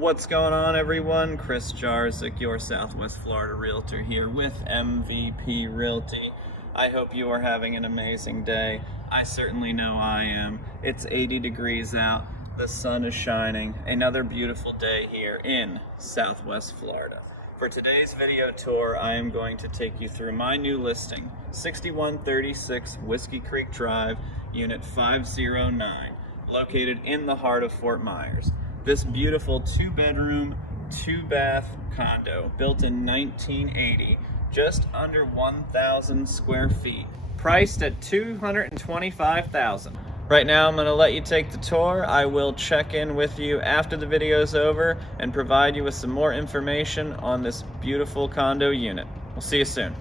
What's going on, everyone? Chris Jarzik, your Southwest Florida Realtor here with MVP Realty. I hope you are having an amazing day. I certainly know I am. It's 80 degrees out. The sun is shining. Another beautiful day here in Southwest Florida. For today's video tour, I am going to take you through my new listing, 6136 Whiskey Creek Drive, Unit 509, located in the heart of Fort Myers. This beautiful 2-bedroom, 2-bath condo, built in 1980, just under 1,000 square feet, priced at $225,000. Right now, I'm going to let you take the tour. I will check in with you after the video is over and provide you with some more information on this beautiful condo unit. We'll see you soon.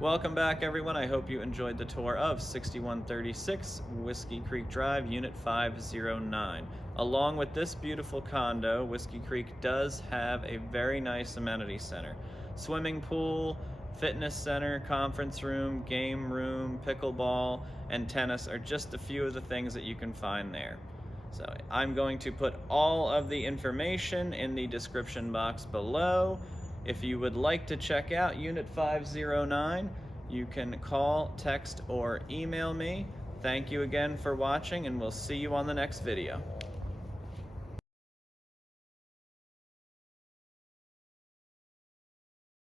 Welcome back, everyone. I hope you enjoyed the tour of 6136 Whiskey Creek Drive, Unit 509. Along with this beautiful condo, Whiskey Creek does have a very nice amenity center. Swimming pool, fitness center, conference room, game room, pickleball, and tennis are just a few of the things that you can find there. So I'm going to put all of the information in the description box below. If you would like to check out Unit 509, you can call, text, or email me. Thank you again for watching, and we'll see you on the next video.